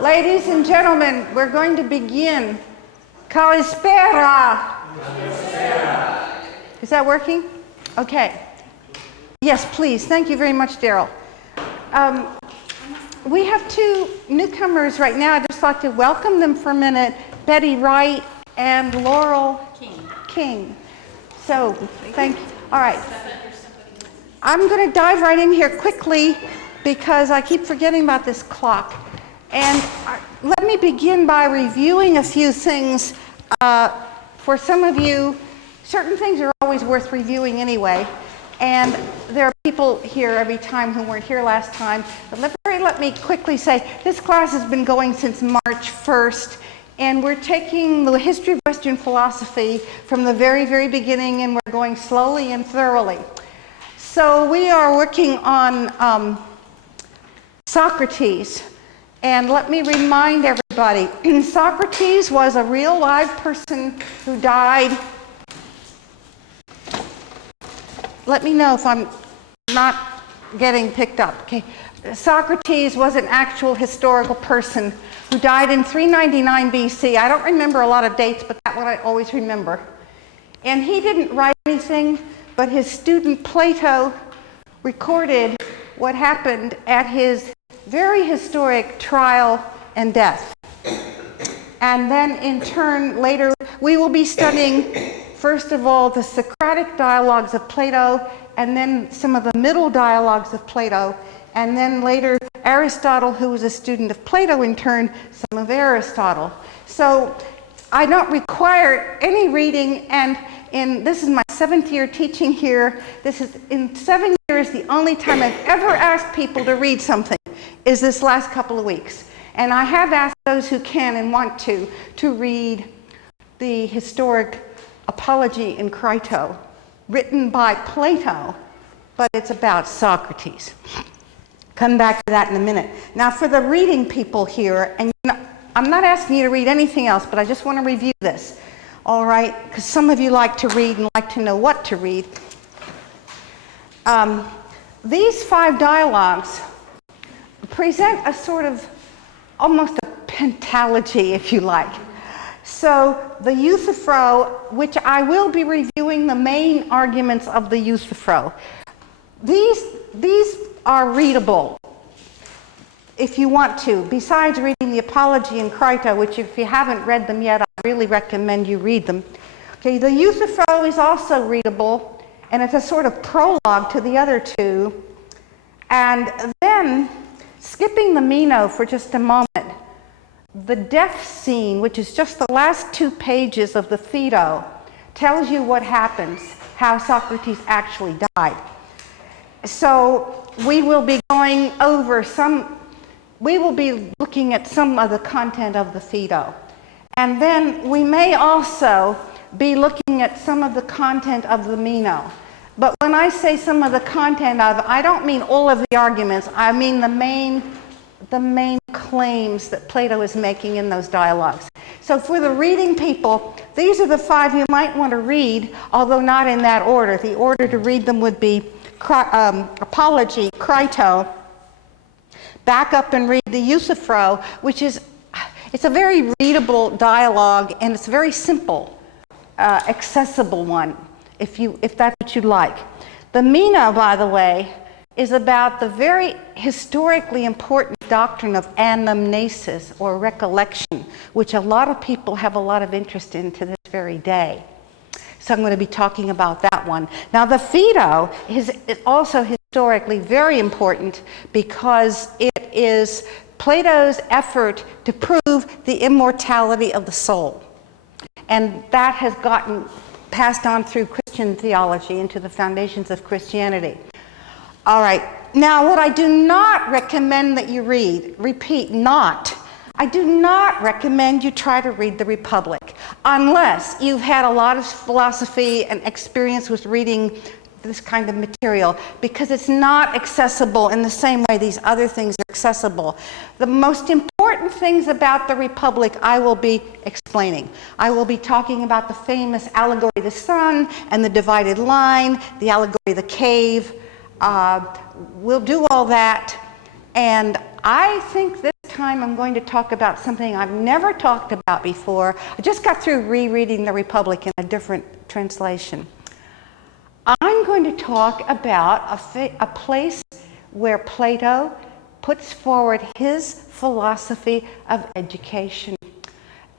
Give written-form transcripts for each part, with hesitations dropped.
Ladies and gentlemen, we're going to begin. Kalispera. Is that working? Okay. Yes, please. Thank you very much, Daryl. We have two newcomers right now. I'd just like to welcome them for a minute. Betty Wright and Laurel King. So, thank you. All right. I'm going to dive right in here quickly because I keep forgetting about this clock. And let me begin by reviewing a few things. For some of you, certain things are always worth reviewing anyway. And there are people here every time who weren't here last time. But let me quickly say, this class has been going since March 1st. And we're taking the history of Western philosophy from the very, very beginning, and we're going slowly and thoroughly. So we are working on Socrates. And let me remind everybody, Socrates was a real live person who died. Let me know if I'm not getting picked up. Okay. Socrates was an actual historical person who died in 399 BC. I don't remember a lot of dates, but that's what I always remember. And he didn't write anything, but his student Plato recorded what happened at his very historic trial and death. And then in turn, later, we will be studying, first of all, the Socratic dialogues of Plato, and then some of the middle dialogues of Plato, and then later Aristotle, who was a student of Plato in turn, some of Aristotle. So I don't require any reading, and this is my 7th year teaching here. This is, in 7 years, the only time I've ever asked people to read something is this last couple of weeks. And I have asked those who can and want to read the historic Apology in Crito, written by Plato, but it's about Socrates. Come back to that in a minute. Now for the reading people here, and I'm not asking you to read anything else, but I just want to review this. All right, because some of you like to read and like to know what to read. These 5 dialogues present a sort of almost a pentalogy, if you like. So the Euthyphro, which I will be reviewing the main arguments of the Euthyphro. These are readable if you want to, besides reading the Apology in Crito, which if you haven't read them yet, I really recommend you read them. Okay, the Euthyphro is also readable, and it's a sort of prologue to the other two. And then, skipping the Meno for just a moment, the death scene, which is just the last 2 pages of the Phaedo, tells you what happens, how Socrates actually died. So we will be going over we will be looking at some of the content of the Phaedo. And then we may also be looking at some of the content of the Meno. But when I say some of the content of, I don't mean all of the arguments, I mean the main claims that Plato is making in those dialogues. So for the reading people, these are the 5 you might want to read, although not in that order. The order to read them would be Apology, Crito, back up and read the Euthyphro, which is, it's a very readable dialogue, and it's a very simple, accessible one, if that's what you like. The Meno, by the way, is about the very historically important doctrine of anamnesis, or recollection, which a lot of people have a lot of interest in to this very day. So I'm going to be talking about that one. Now the Phaedo is also historically very important because it is Plato's effort to prove the immortality of the soul. And that has gotten passed on through Christian theology into the foundations of Christianity. All right, now what I do not recommend that you read, repeat, I do not recommend you try to read the Republic unless you've had a lot of philosophy and experience with reading this kind of material, because it's not accessible in the same way these other things are accessible. The most important things about the Republic I will be explaining. I will be talking about the famous allegory of the sun and the divided line, the allegory of the cave. We'll do all that, and I think this time I'm going to talk about something I've never talked about before. I just got through rereading The Republic in a different translation. I'm going to talk about a place where Plato puts forward his philosophy of education.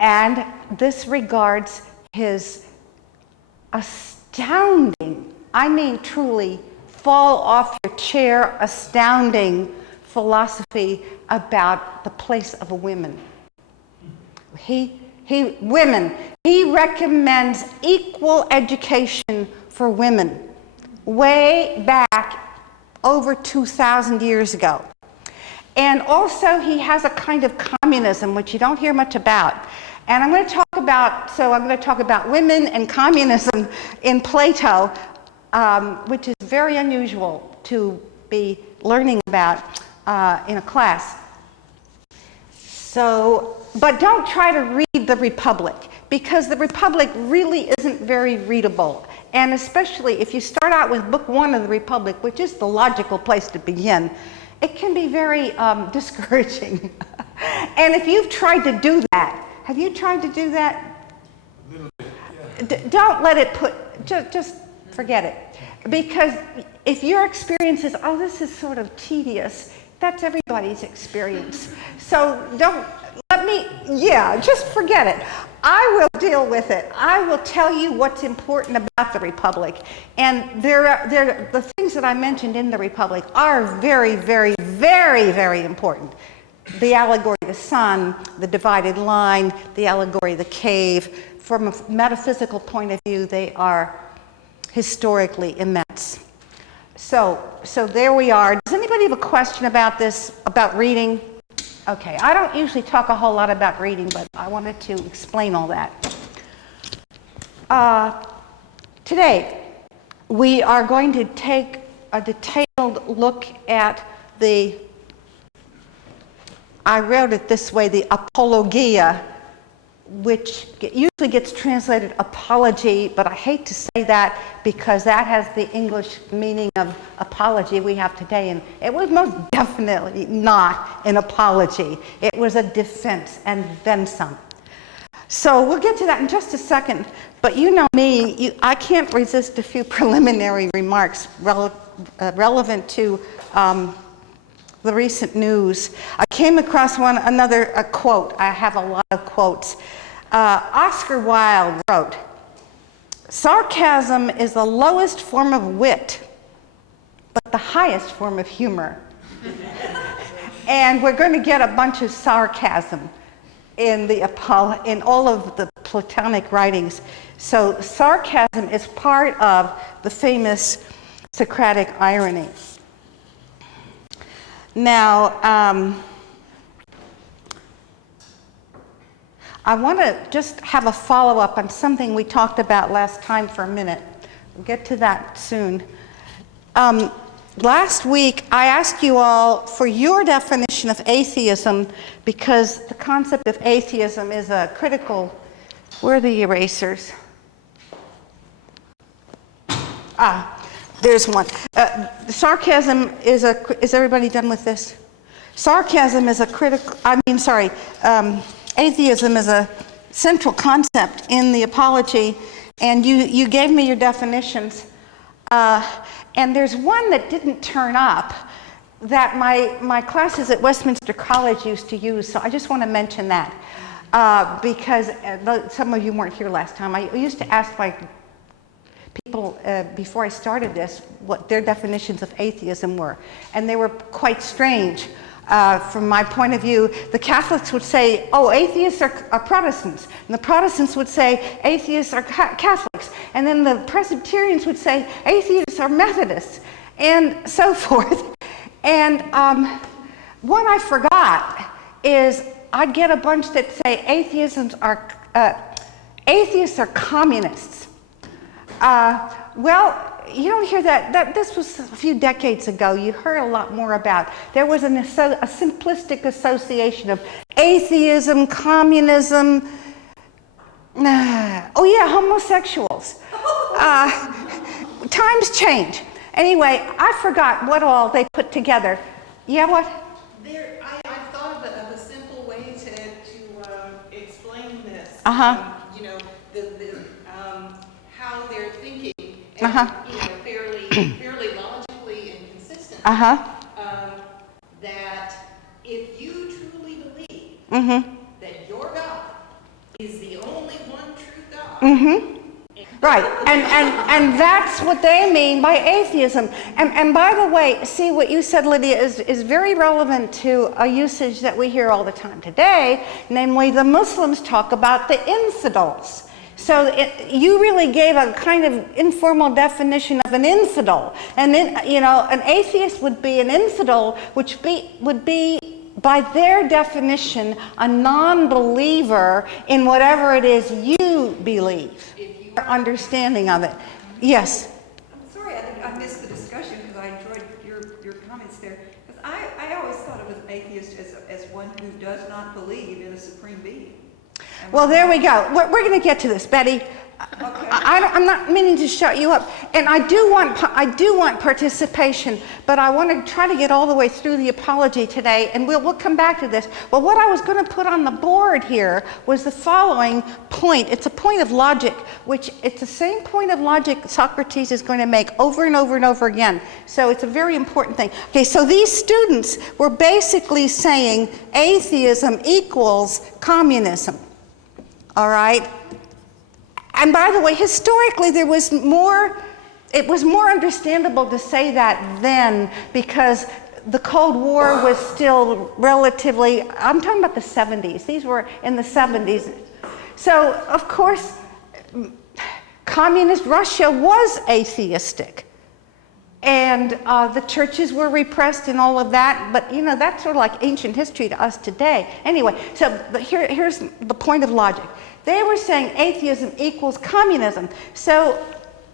And this regards his astounding, I mean truly fall off your chair, astounding philosophy about the place of women. He recommends equal education for women way back over 2,000 years ago. And also he has a kind of communism, which you don't hear much about. And I'm going to talk about women and communism in Plato, which is very unusual to be learning about in a class. But don't try to read The Republic, because The Republic really isn't very readable. And especially if you start out with book 1 of The Republic, which is the logical place to begin, it can be very discouraging. And if you've tried to do that, have you tried to do that? A little bit, yeah. Don't let it just forget it. Because if your experience is, oh, this is sort of tedious, that's everybody's experience. So just forget it. I will deal with it. I will tell you what's important about the Republic. And the things that I mentioned in the Republic are very, very, very, very important. The allegory of the sun, the divided line, the allegory of the cave. From a metaphysical point of view, they are historically immense. So there we are. Does anybody have a question about this, about reading? Okay, I don't usually talk a whole lot about reading, but I wanted to explain all that. Today, we are going to take a detailed look at I wrote it this way, the Apologia, which usually gets translated apology, but I hate to say that because that has the English meaning of apology we have today, and it was most definitely not an apology. It was a defense and then some. So we'll get to that in just a second, but you know me, I can't resist a few preliminary remarks relevant to the recent news. I came across a quote. I have a lot of quotes. Oscar Wilde wrote, "Sarcasm is the lowest form of wit, but the highest form of humor." And we're going to get a bunch of sarcasm in all of the Platonic writings. So sarcasm is part of the famous Socratic irony. Now, I want to just have a follow-up on something we talked about last time for a minute. We'll get to that soon. Last week, I asked you all for your definition of atheism, because the concept of atheism is a critical... Where are the erasers? There's one. Sarcasm is is everybody done with this? Sarcasm is atheism is a central concept in the Apology, and you gave me your definitions. And there's one that didn't turn up that my classes at Westminster College used to use, so I just want to mention that. Because some of you weren't here last time. I used to ask my people before I started this what their definitions of atheism were, and they were quite strange. From my point of view, the Catholics would say, oh, atheists are Protestants, and the Protestants would say atheists are Catholics, and then the Presbyterians would say atheists are Methodists, and so forth. And what I forgot is I'd get a bunch that say atheists are communists. Well, you don't hear that. This was a few decades ago. You heard a lot more about. There was a simplistic association of atheism, communism. Homosexuals. Times change. Anyway, I forgot what all they put together. Yeah, what? I've thought of a you know, how they're thinking, and you know, fairly logically and consistent. That if you truly believe that your God is the only one true God. Right, and that's what they mean by atheism. And by the way, see what you said, Lydia, is very relevant to a usage that we hear all the time today, namely the Muslims talk about the infidels. So you really gave a kind of informal definition of an infidel. And you know, an atheist would be an infidel, which would be by their definition a non-believer in whatever it is you believe. Understanding of it. Yes. I'm sorry I missed the discussion because I enjoyed your comments there. Because I always thought of an atheist as one who does not believe in a supreme being. Well, there we go. We're going to get to this, Betty. Okay. I'm not meaning to shut you up, and I do want participation, but I want to try to get all the way through the apology today, and we'll come back to this. But what I was going to put on the board here was the following point. It's a point of logic, which it's the same point of logic Socrates is going to make over and over and over again. So it's a very important thing. Okay, so these students were basically saying atheism equals communism. All right? And by the way, historically, it was more understandable to say that then because the Cold War was still relatively, I'm talking about the 70s. These were in the 70s. So, of course, communist Russia was atheistic. And the churches were repressed and all of that. But, you know, that's sort of like ancient history to us today. Anyway, so here's the point of logic. They were saying atheism equals communism. So,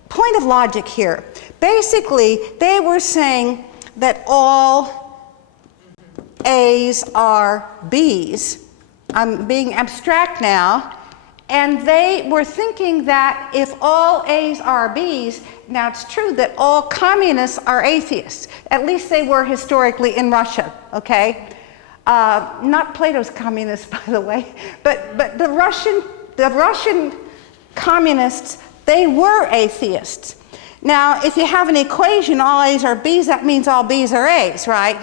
point of logic here. Basically, they were saying that all A's are B's. I'm being abstract now. And they were thinking that if all A's are B's, now it's true that all communists are atheists. At least they were historically in Russia, okay? Not Plato's communists, by the way, but the Russian communists, they were atheists. Now, if you have an equation, all A's are B's, that means all B's are A's, right?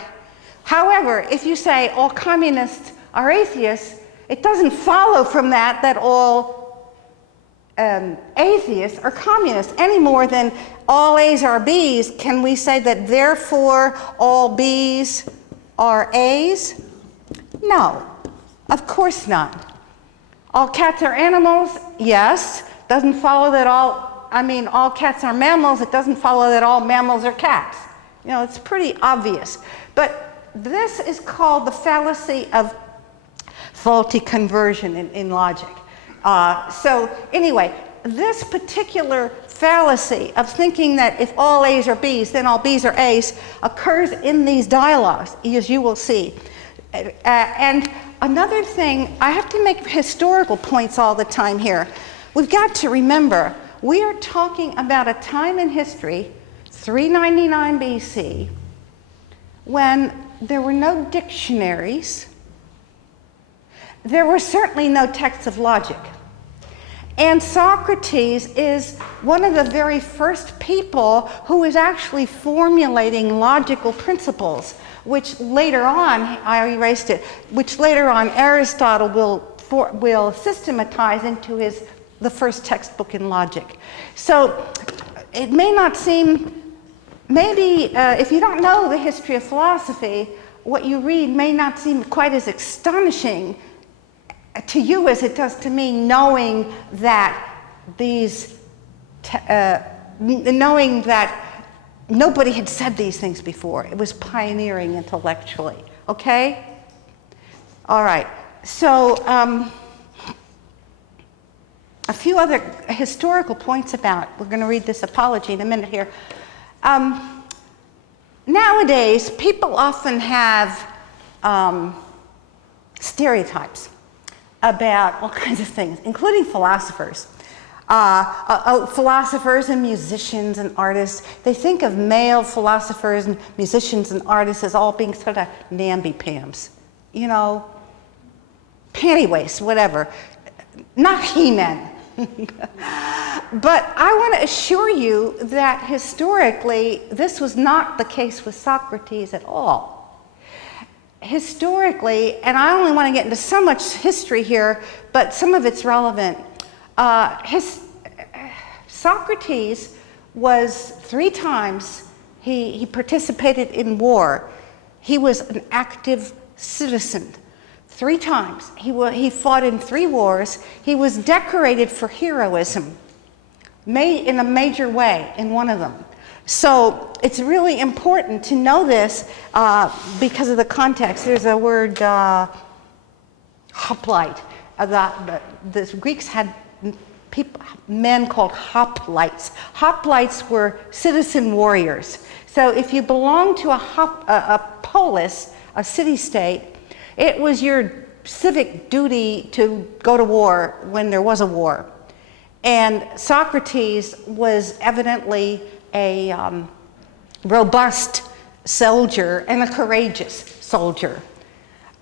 However, if you say all communists are atheists, it doesn't follow from that all atheists are communists any more than all A's are B's. Can we say that therefore all B's are A's? No, of course not. All cats are animals? Yes. Doesn't follow that all cats are mammals. It doesn't follow that all mammals are cats. You know, it's pretty obvious. But this is called the fallacy of faulty conversion in logic. So anyway, this particular fallacy of thinking that if all A's are B's, then all B's are A's occurs in these dialogues, as you will see. And another thing, I have to make historical points all the time here. We've got to remember, we are talking about a time in history, 399 BC, when there were no dictionaries. There were certainly no texts of logic. And Socrates is one of the very first people who is actually formulating logical principles, which later on, I erased it, which later on Aristotle will systematize into the first textbook in logic. So it may not seem, maybe if you don't know the history of philosophy, what you read may not seem quite as astonishing to you as it does to me, knowing that knowing that nobody had said these things before. It was pioneering intellectually. Okay? All right. So a few other historical points about. We're going to read this apology in a minute here. Nowadays, people often have stereotypes about all kinds of things, including philosophers. Philosophers and musicians and artists, they think of male philosophers and musicians and artists as all being sort of namby-pams, you know, panty waist, whatever. not he-men. But I want to assure you that historically, this was not the case with Socrates at all. Historically, and I only want to get into so much history here, but some of it's relevant. Socrates was 3 times, he participated in war. He was an active citizen. 3 times. He fought in 3 wars. He was decorated for heroism, in a major way in one of them. So it's really important to know this because of the context. There's a word, hoplite. The Greeks had men called hoplites. Hoplites were citizen warriors. So if you belonged to a polis, a city-state, it was your civic duty to go to war when there was a war. And Socrates was evidently a robust soldier and a courageous soldier.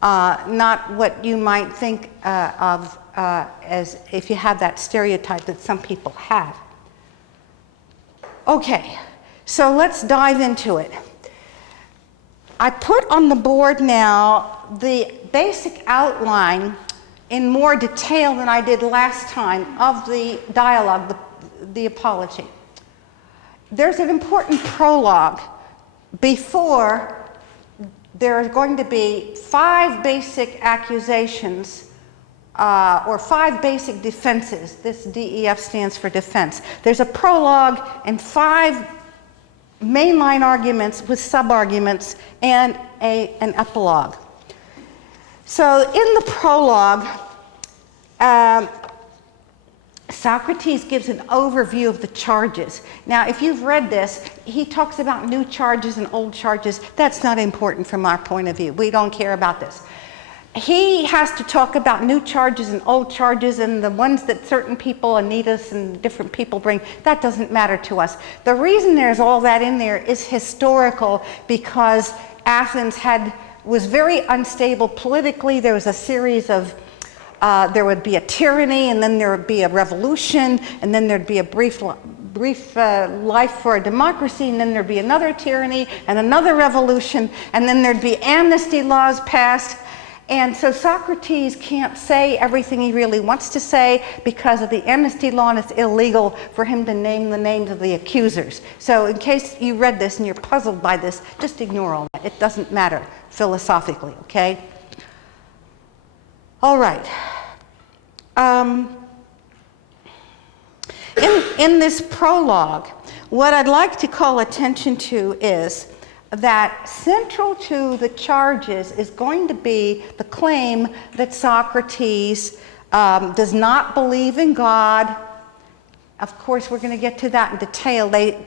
Not what you might think of as if you have that stereotype that some people have. Okay, so let's dive into it. I put on the board now the basic outline in more detail than I did last time of the dialogue, the apology. There's an important prologue before there are going to be 5 basic accusations or 5 basic defenses. This DEF stands for defense. There's a prologue and 5 mainline arguments with sub-arguments and an epilogue. So in the prologue, Socrates gives an overview of the charges. Now, if you've read this, he talks about new charges and old charges. That's not important from our point of view. We don't care about this. He has to talk about new charges and old charges and the ones that certain people, Anitas and different people bring. That doesn't matter to us. The reason there's all that in there is historical, because Athens was very unstable politically. There was a series of there would be a tyranny, and then there would be a revolution, and then there'd be a brief life for a democracy, and then there'd be another tyranny and another revolution, and then there'd be amnesty laws passed. And so Socrates can't say everything he really wants to say because of the amnesty law, and it's illegal for him to name the names of the accusers. So in case you read this and you're puzzled by this, just ignore all that. It doesn't matter philosophically, okay? All right. In this prologue, what I'd like to call attention to is that central to the charges is going to be the claim that Socrates does not believe in God. Of course, we're going to get to that in detail. They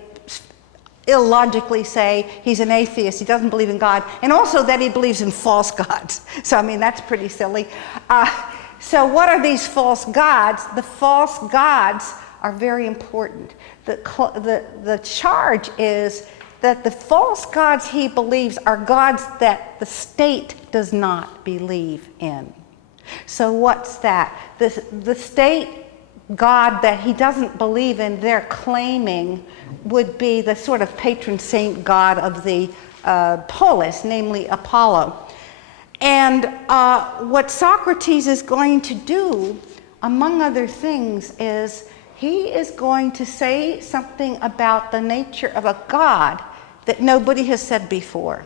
illogically say he's an atheist, he doesn't believe in God, and also that he believes in false gods. So, I mean, that's pretty silly. So what are these false gods? The false gods are very important. The charge is that the false gods he believes are gods that the state does not believe in. So what's that? The state God that he doesn't believe in, they're claiming, would be the sort of patron saint god of the polis, namely Apollo. And what Socrates is going to do, among other things, is he is going to say something about the nature of a god that nobody has said before.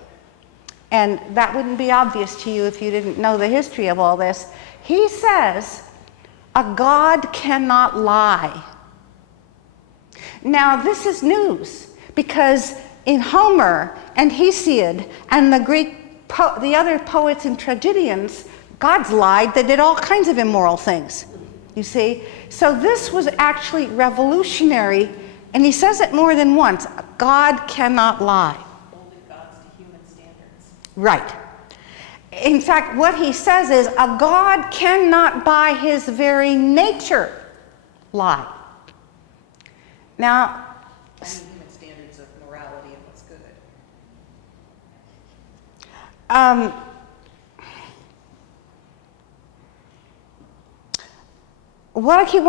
And that wouldn't be obvious to you if you didn't know the history of all this. He says, a god cannot lie. Now, this is news, because in Homer and Hesiod and the other poets and tragedians, gods lied. They did all kinds of immoral things, you see. So this was actually revolutionary, and he says it more than once. God cannot lie. Holding gods to human standards. Right. In fact, what he says is a god cannot by his very nature lie. Now, I mean, human standards of morality and what's good. what I keep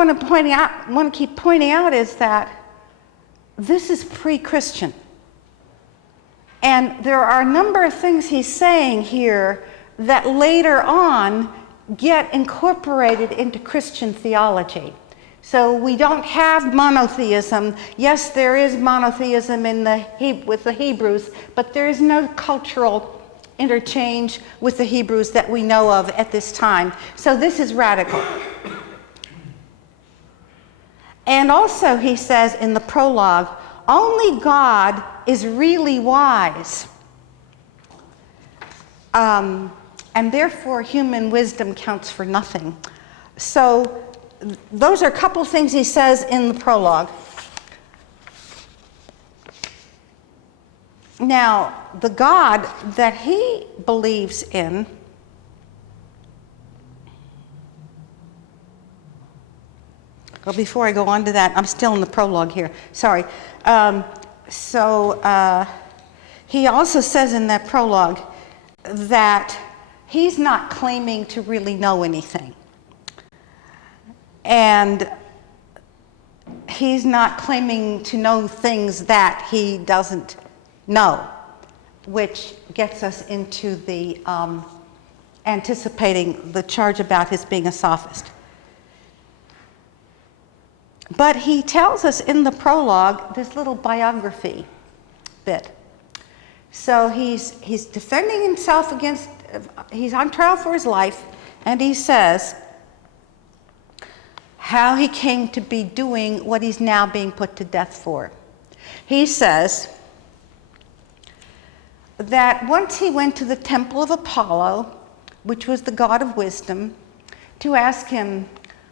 pointing out is that this is pre-Christian. And there are a number of things he's saying here that later on get incorporated into Christian theology. So we don't have monotheism. Yes, there is monotheism with the Hebrews, but there is no cultural interchange with the Hebrews that we know of at this time. So this is radical. And also he says in the prologue, only God is really wise. And therefore human wisdom counts for nothing. So those are a couple things he says in the prologue. Now, the God that he believes in well, before I go on to that, I'm still in the prologue here. Sorry. He also says in that prologue that he's not claiming to really know anything. And he's not claiming to know things that he doesn't know, which gets us into the anticipating the charge about his being a sophist. But he tells us in the prologue this little biography bit. So he's defending himself against, he's on trial for his life, and he says how he came to be doing what he's now being put to death for. He says that once he went to the temple of Apollo, which was the god of wisdom, to ask him,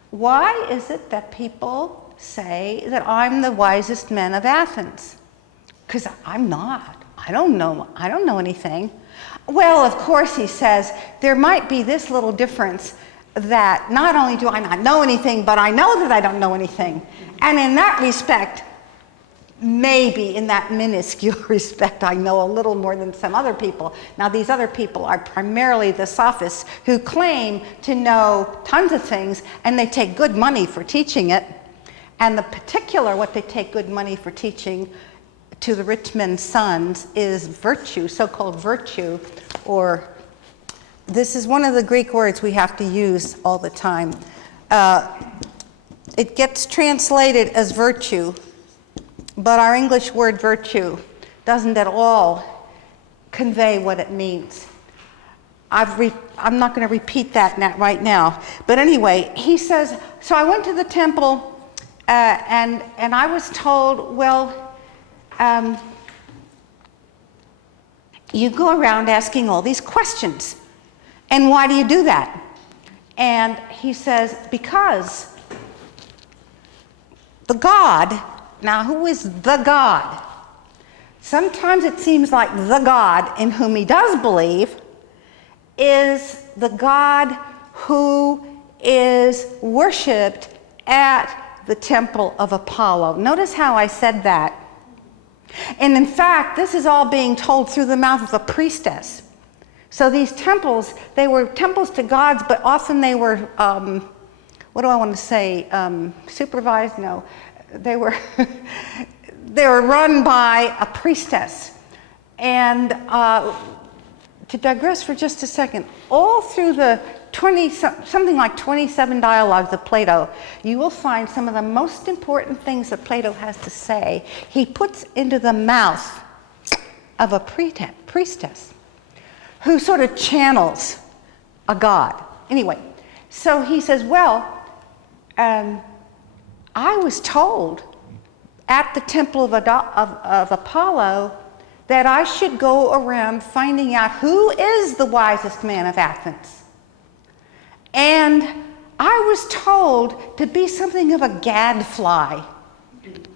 why is it that people say that I'm the wisest man of Athens? Because I'm not. I don't know anything. Well, of course, he says, there might be this little difference that not only do I not know anything, but I know that I don't know anything. And in that respect, maybe in that minuscule respect, I know a little more than some other people. Now, these other people are primarily the sophists who claim to know tons of things, and they take good money for teaching it. And the particular, what they take good money for teaching to the rich men's sons is virtue, so-called virtue, or this is one of the Greek words we have to use all the time. It gets translated as virtue, but our English word virtue doesn't at all convey what it means. I'm not going to repeat that right now. But anyway, he says, so I went to the temple and I was told, well, you go around asking all these questions. And why do you do that? And he says, because the God, now who is the God? Sometimes it seems like the God in whom he does believe is the God who is worshipped at the temple of Apollo. Notice how I said that. And in fact, this is all being told through the mouth of a priestess. So these temples, they were temples to gods, but often they were, what do I want to say, supervised? No, they were, they were run by a priestess. And to digress for just a second, all through the something like 27 dialogues of Plato, you will find some of the most important things that Plato has to say he puts into the mouth of a priestess who sort of channels a god. Anyway, so he says, well, I was told at the temple of Apollo that I should go around finding out who is the wisest man of Athens. And I was told to be something of a gadfly.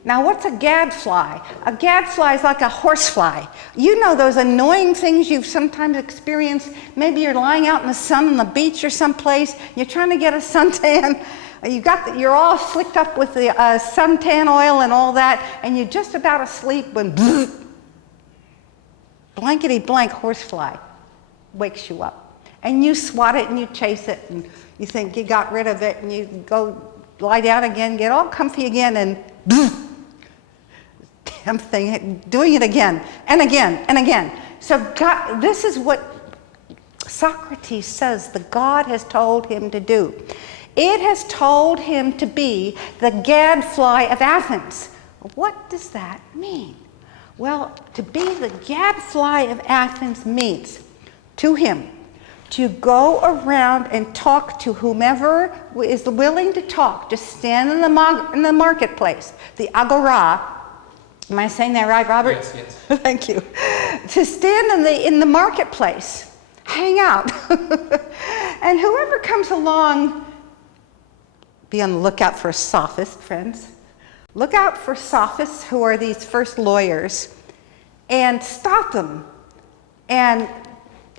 Now, what's a gadfly? A gadfly is like a horsefly. You know those annoying things you've sometimes experienced. Maybe you're lying out in the sun on the beach or someplace. You're trying to get a suntan. You're all slicked up with the suntan oil and all that, and you're just about asleep when blankety blank horsefly wakes you up. And you swat it and you chase it and you think you got rid of it and you go lie down again, get all comfy again, and damn thing, doing it again and again and again. So God, this is what Socrates says the God has told him to do. It has told him to be the gadfly of Athens. What does that mean? Well, to be the gadfly of Athens means, to him, to go around and talk to whomever is willing to talk, to stand in the marketplace, the agora. Am I saying that right, Robert? Yes, yes. Thank you. To stand in the marketplace, hang out. And whoever comes along, be on the lookout for sophists, friends. Look out for sophists who are these first lawyers, and stop them and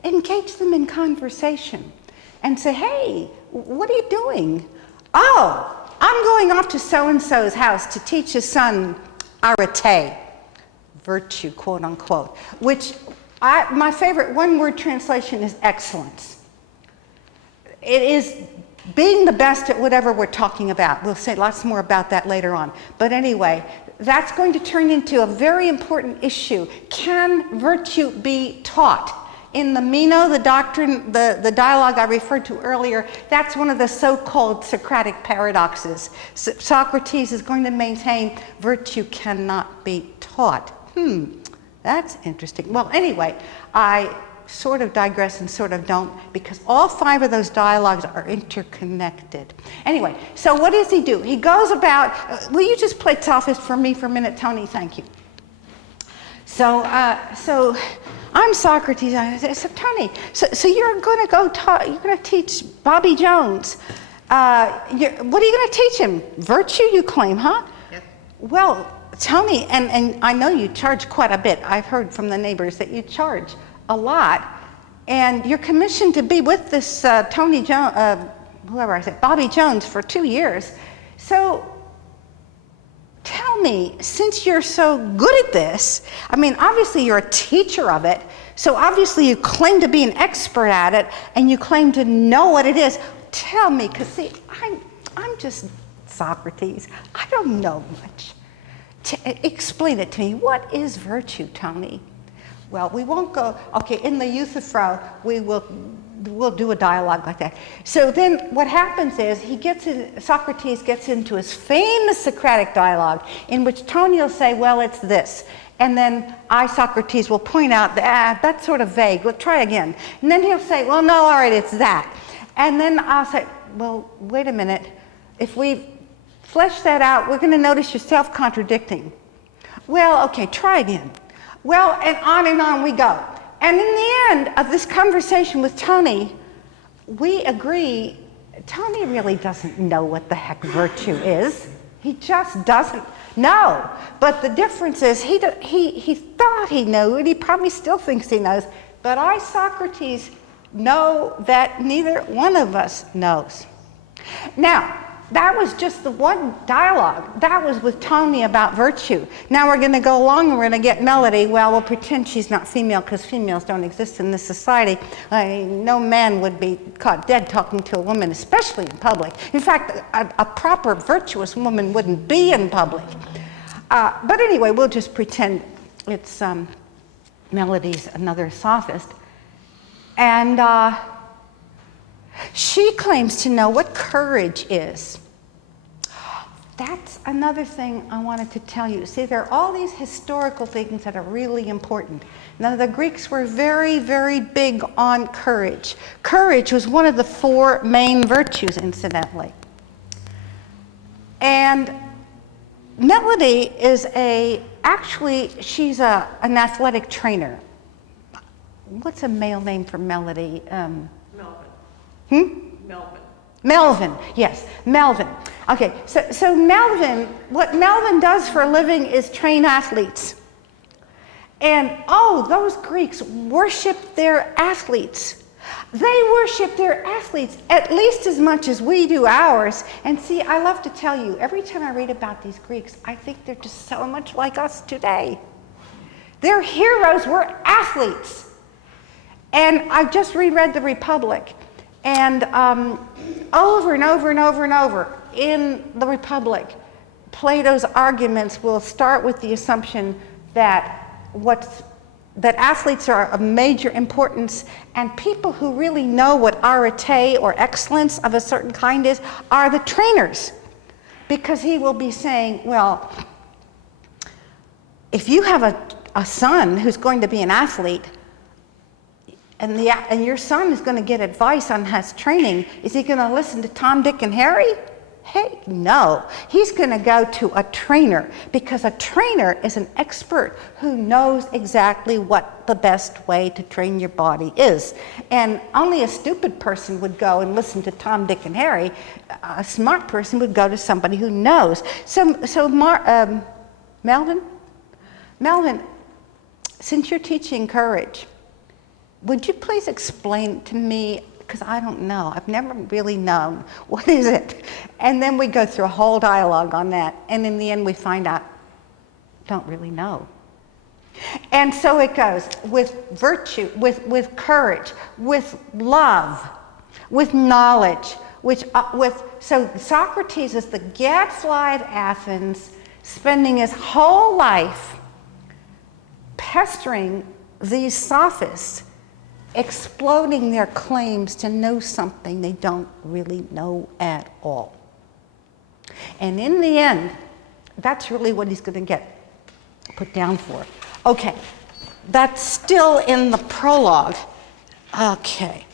engage them in conversation and say, hey, what are you doing? Oh, I'm going off to so-and-so's house to teach his son arete, virtue, quote unquote, which my favorite one-word translation is excellence. It is being the best at whatever we're talking about. We'll say lots more about that later on. But anyway, that's going to turn into a very important issue. Can virtue be taught? In the Meno, the doctrine, the dialogue I referred to earlier, that's one of the so-called Socratic paradoxes. Socrates is going to maintain virtue cannot be taught. That's interesting. Well, anyway, I sort of digress and sort of don't, because all 5 of those dialogues are interconnected. Anyway, so what does he do? He goes about, will you just play sophist for me for a minute, Tony? Thank you. So I'm Socrates. I said, so Tony, so you're going to go talk, you're going to teach Bobby Jones. What are you going to teach him? Virtue, you claim, huh? Yep. Well, Tony, and I know you charge quite a bit. I've heard from the neighbors that you charge a lot, and you're commissioned to be with this Bobby Jones for 2 years. So tell me, since you're so good at this, I mean, obviously you're a teacher of it, so obviously you claim to be an expert at it, and you claim to know what it is. Tell me, because see, I'm just Socrates. I don't know much. Explain it to me. What is virtue, Tony? Well, we won't go, okay, in the euthyphro, we'll do a dialogue like that. So then what happens is Socrates gets into his famous Socratic dialogue in which Tony will say, well, it's this. And then Socrates, will point out, that's sort of vague. We'll try again. And then he'll say, well, no, all right, it's that. And then I'll say, well, wait a minute. If we flesh that out, we're going to notice you're self-contradicting. Well, okay, try again. Well, and on we go. And in the end of this conversation with Tony, we agree, Tony really doesn't know what the heck virtue is. He just doesn't know. But the difference is he thought he knew, and he probably still thinks he knows. But I, Socrates, know that neither one of us knows. Now, that was just the one dialogue. That was with Tony about virtue. Now we're going to go along and we're going to get Melody. Well, we'll pretend she's not female because females don't exist in this society. No man would be caught dead talking to a woman, especially in public. In fact, a proper virtuous woman wouldn't be in public. But anyway, we'll just pretend it's Melody's another sophist. And she claims to know what courage is. That's another thing I wanted to tell you. See, there are all these historical things that are really important. Now, the Greeks were very, very big on courage. Courage was one of the 4 main virtues, incidentally. And Melody is she's an athletic trainer. What's a male name for Melody? Melvin. Melvin, yes, Melvin. Okay, so Melvin, what Melvin does for a living is train athletes. And those Greeks worship their athletes. They worship their athletes at least as much as we do ours. And see, I love to tell you, every time I read about these Greeks, I think they're just so much like us today. Their heroes were athletes. And I just reread the Republic. And over and over and over and over, in the Republic, Plato's arguments will start with the assumption that that athletes are of major importance, and people who really know what arete or excellence of a certain kind is are the trainers. Because he will be saying, well, if you have a son who's going to be an athlete, and your son is going to get advice on his training, is he going to listen to Tom, Dick, and Harry? Hey, no. He's going to go to a trainer, because a trainer is an expert who knows exactly what the best way to train your body is. And only a stupid person would go and listen to Tom, Dick, and Harry. A smart person would go to somebody who knows. Melvin, since you're teaching courage, would you please explain to me, because I don't know, I've never really known, what is it? And then we go through a whole dialogue on that, and in the end we find out, don't really know. And so it goes with virtue, with courage, with love, with knowledge, so Socrates is the gadfly of Athens, spending his whole life pestering these sophists, exploding their claims to know something they don't really know at all. And in the end, that's really what he's going to get put down for. Okay, that's still in the prologue. Okay.